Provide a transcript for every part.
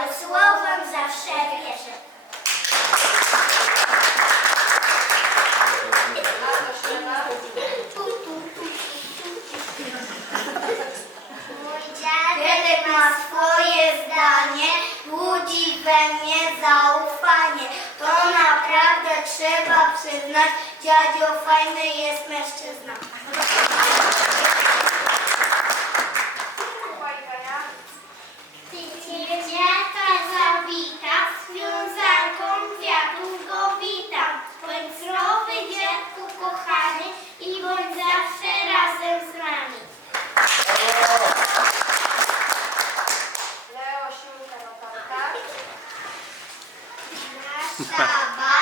Jego zawsze wierzę. Mój dziadek ma swoje zdanie, budzi we mnie zaufanie. To naprawdę trzeba przyznać, dziadzio fajny jest mężczyzna. Wiązanką kwiatów go witam, bądź zdrowy dziadku kochany i bądź zawsze razem z nami. Leo, siłka. Nasza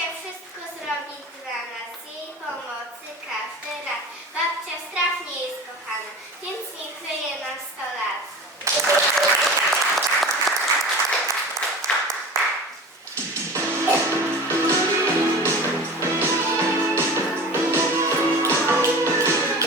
wszystko zrobić.